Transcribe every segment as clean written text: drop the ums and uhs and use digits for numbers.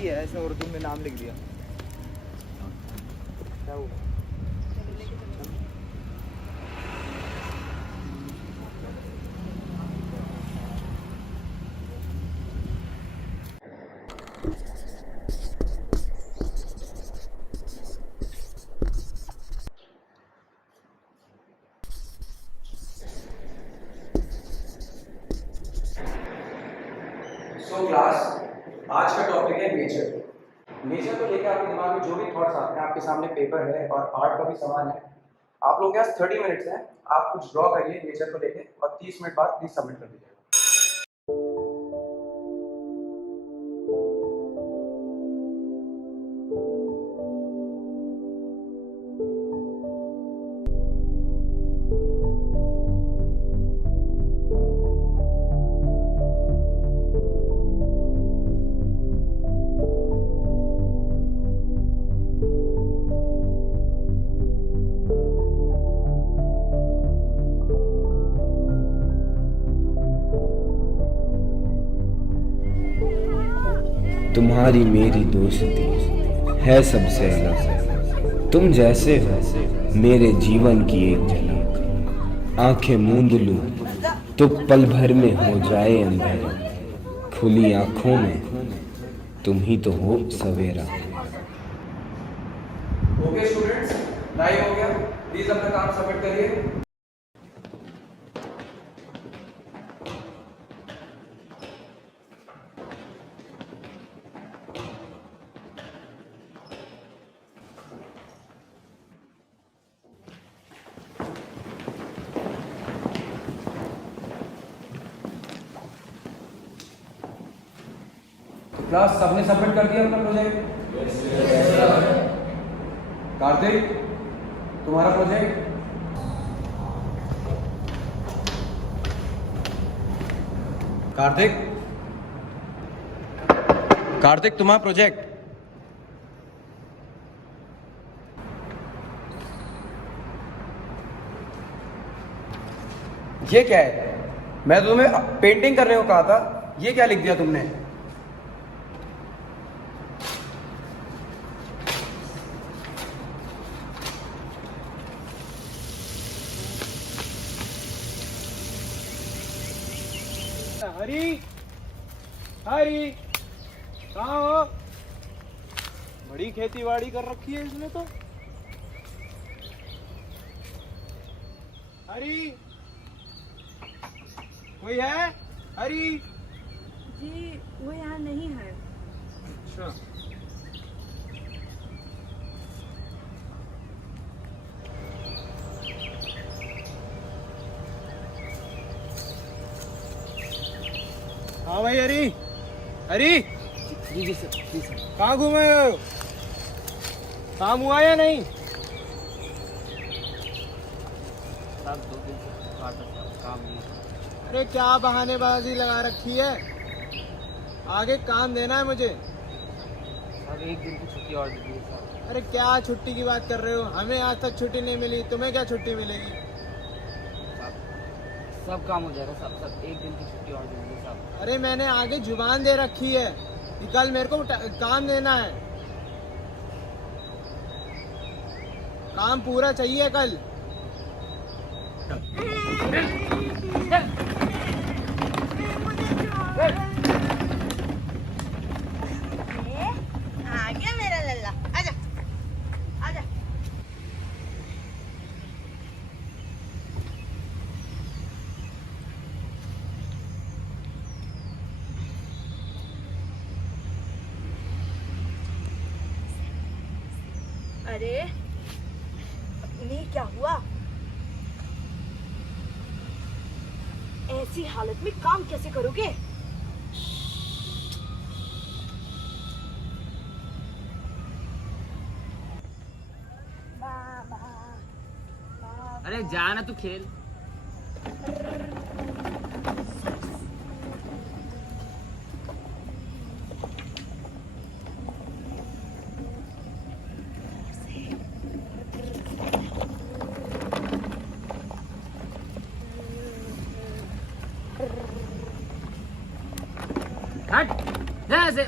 सही है ऐसे, और तुमने नाम लिख दिया। क्या हुआ? सो क्लास, आज का टॉपिक है नेचर। नेचर को लेकर आपके दिमाग में जो भी थॉट्स आते हैं, आपके सामने पेपर है और आर्ट का भी सामान है। आप लोगों के पास 30 मिनट्स हैं, आप कुछ ड्रॉ करिए नेचर को लेके और 30 मिनट बाद प्लीज सबमिट कर दीजिए। तुम्हारी मेरी दोस्ती है सबसे अलग। तुम जैसे हो मेरे जीवन की एक झलक। आंखें मूंद लूं तो पल भर में हो जाए अंधेरा। खुली आंखों में तुम ही तो हो सवेरा। ओके स्टूडेंट्स, टाइम हो गया, प्लीज अपना काम सबमिट करिए। क्लास सबने सबमिट कर दिया अपना प्रोजेक्ट? कार्तिक, तुम्हारा प्रोजेक्ट? कार्तिक, कार्तिक तुम्हारा प्रोजेक्ट? ये क्या है? मैं तुम्हें पेंटिंग करने को कहा था, ये क्या लिख दिया तुमने? हरी, हरी, कहाँ हो? बड़ी खेती बाड़ी कर रखी है इसने तो। हरी, कोई है? हरी? जी वो यहाँ नहीं है। अच्छा, हाँ भाई हरी, हरी जी सर, जी सर। कहाँ घूमे हो? काम हुआ या नहीं? साहब 2 दिन से काम नहीं। अरे क्या बहानेबाजी लगा रखी है, आगे काम देना है मुझे। साहब 1 दिन की छुट्टी और दीजिए साहब। अरे क्या छुट्टी की बात कर रहे हो? हमें आज तक छुट्टी नहीं मिली, तुम्हें क्या छुट्टी मिलेगी? सब काम हो जाएगा साहब, सब 1 दिन की छुट्टी और दीजिए साहब। अरे मैंने आगे जुबान दे रखी है कि कल मेरे को काम देना है, काम पूरा चाहिए कल। आ गया मेरा लल्ला, आजा आजा। अरे इन्हें क्या हुआ? ऐसी हालत में काम कैसे करोगे? अरे जाना तू खेल। हट, जा ऐसे।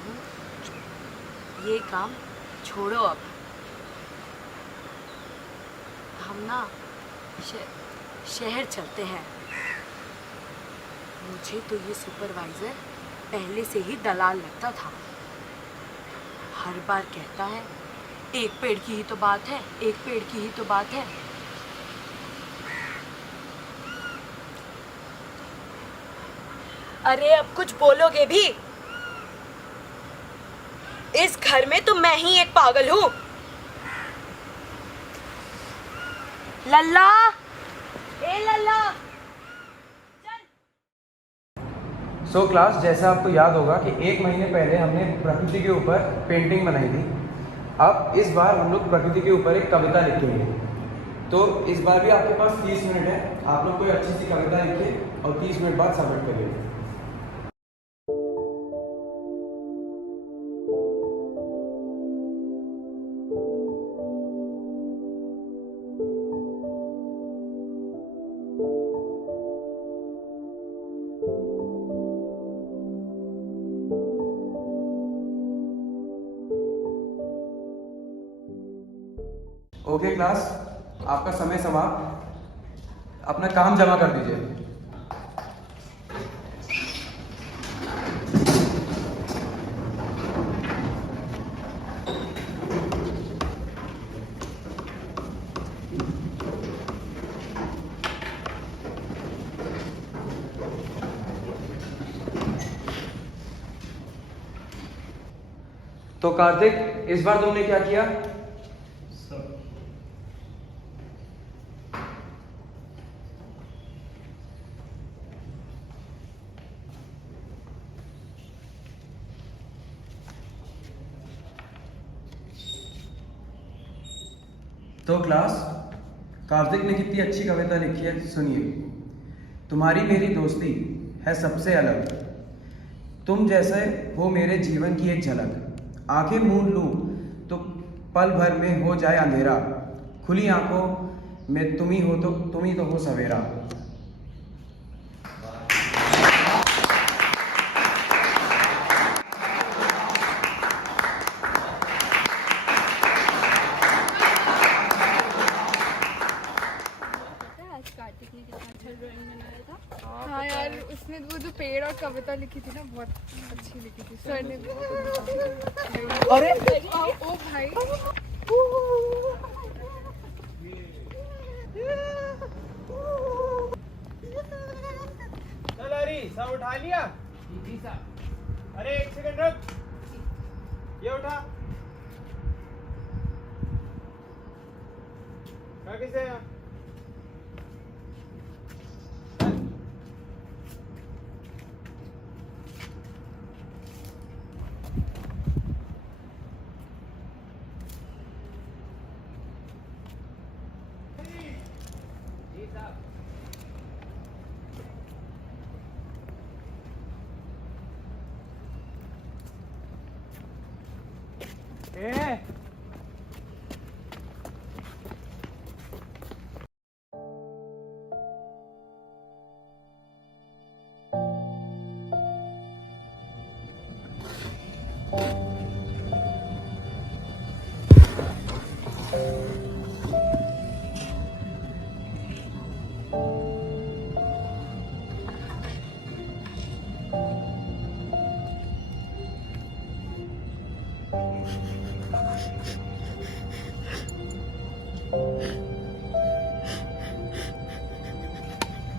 हूँ ये काम छोड़ो अब। हम ना शहर चलते हैं। मुझे तो ये सुपरवाइजर पहले से ही दलाल लगता था। हर बार कहता है एक पेड़ की ही तो बात है, एक पेड़ की ही तो बात है। अरे अब कुछ बोलोगे भी? इस घर में तो मैं ही एक पागल हूँ। लल्ला, ए लल्ला, सो क्लास, जैसा आपको याद होगा कि 1 महीने पहले हमने प्रकृति के ऊपर पेंटिंग बनाई थी। अब इस बार हम लोग प्रकृति के ऊपर एक कविता लिखेंगे। तो इस बार भी आपके पास 30 मिनट है। आप लोग कोई अच्छी सी कविता लिखिए और 30 मिनट बाद सबमिट करिए। ओके क्लास, आपका समय समाप्त। अपना काम जमा कर दीजिए। तो कार्तिक, इस बार तुमने क्या किया? तो क्लास, कार्तिक ने कितनी अच्छी कविता लिखी है, सुनिए। तुम्हारी मेरी दोस्ती है सबसे अलग, तुम जैसे हो मेरे जीवन की एक झलक। आंखें मूंद लूं तो पल भर में हो जाए अंधेरा, खुली आंखों में तुम ही तो हो सवेरा। कार्तिक ने कितना अच्छा ड्राइंग बनाया था। हाँ यार, उसने वो जो पेड़ और कविता लिखी थी ना, बहुत अच्छी लिखी थी। सर ने अरे ओ भाई, चल हरी, सब उठा लिया? अरे 1 सेकंड रुक, ये उठा। किसे?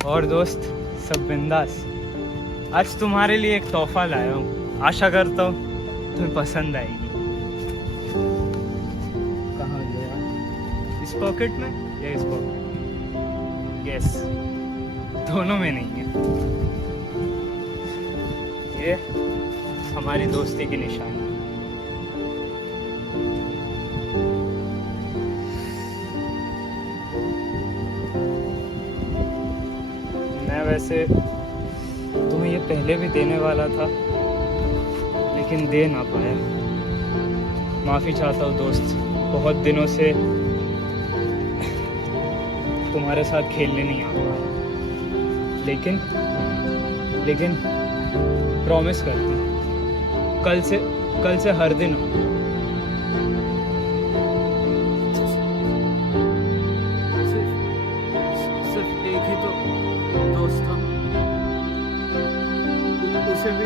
और दोस्त, सब बिंदास। आज तुम्हारे लिए एक तोहफा लाया हूँ, आशा करता हूँ तुम्हें पसंद आएगी। कहाँ गया? इस पॉकेट में या इस पॉकेट में? यस, दोनों में नहीं है। ये हमारी दोस्ती की निशानी। वैसे तुम्हें ये पहले भी देने वाला था, लेकिन दे ना पाया। माफ़ी चाहता हूँ दोस्त, बहुत दिनों से तुम्हारे साथ खेलने नहीं आ पाया। लेकिन प्रॉमिस करता हूँ कल से हर दिन आओ। सिर्फ एक ही तो दोस्त था, उसे भी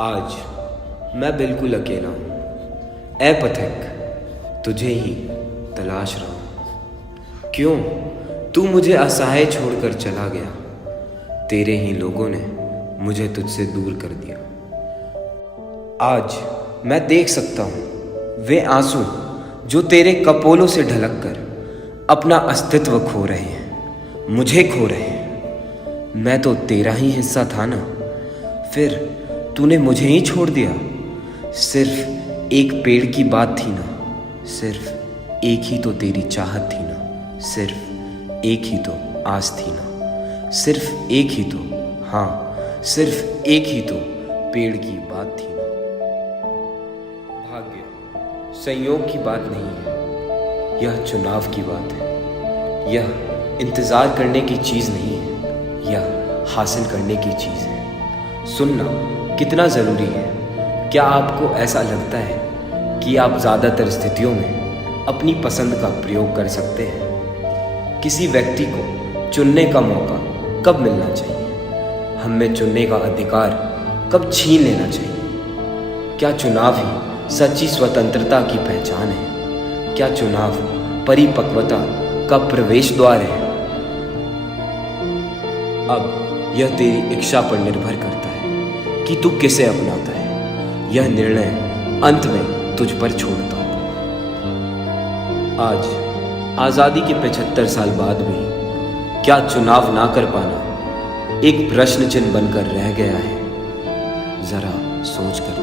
आज मैं बिल्कुल अकेला हूँ। ऐ पथिक, तुझे ही तलाश रहा हूँ। क्यों तू मुझे असहाय छोड़कर चला गया? तेरे ही लोगों ने मुझे तुझसे दूर कर दिया। आज मैं देख सकता हूँ वे आंसू जो तेरे कपोलों से ढलक कर अपना अस्तित्व खो रहे हैं, मुझे खो रहे हैं। मैं तो तेरा ही हिस्सा था ना, फिर तूने मुझे ही छोड़ दिया। सिर्फ एक पेड़ की बात थी ना, सिर्फ एक ही तो तेरी चाहत थी ना, सिर्फ एक ही तो आस थी ना, सिर्फ एक ही तो, हाँ सिर्फ एक ही तो पेड़ की बात थी ना। भाग्य संयोग की बात नहीं है, यह चुनाव की बात है। यह इंतज़ार करने की चीज़ नहीं है, यह हासिल करने की चीज़ है। सुनना कितना ज़रूरी है। क्या आपको ऐसा लगता है कि आप ज़्यादातर स्थितियों में अपनी पसंद का प्रयोग कर सकते हैं? किसी व्यक्ति को चुनने का मौका कब मिलना चाहिए, हम में चुनने का अधिकार कब छीन लेना चाहिए? क्या चुनाव ही सच्ची स्वतंत्रता की पहचान है? क्या चुनाव परिपक्वता का प्रवेश द्वार है? अब यह तेरी इच्छा पर निर्भर करता है कि तू किसे अपनाता है। यह निर्णय अंत में तुझ पर छोड़ता हूँ। आज आज़ादी के 75 साल बाद भी क्या चुनाव ना कर पाना एक प्रश्न चिन्ह बनकर रह गया है? जरा सोच कर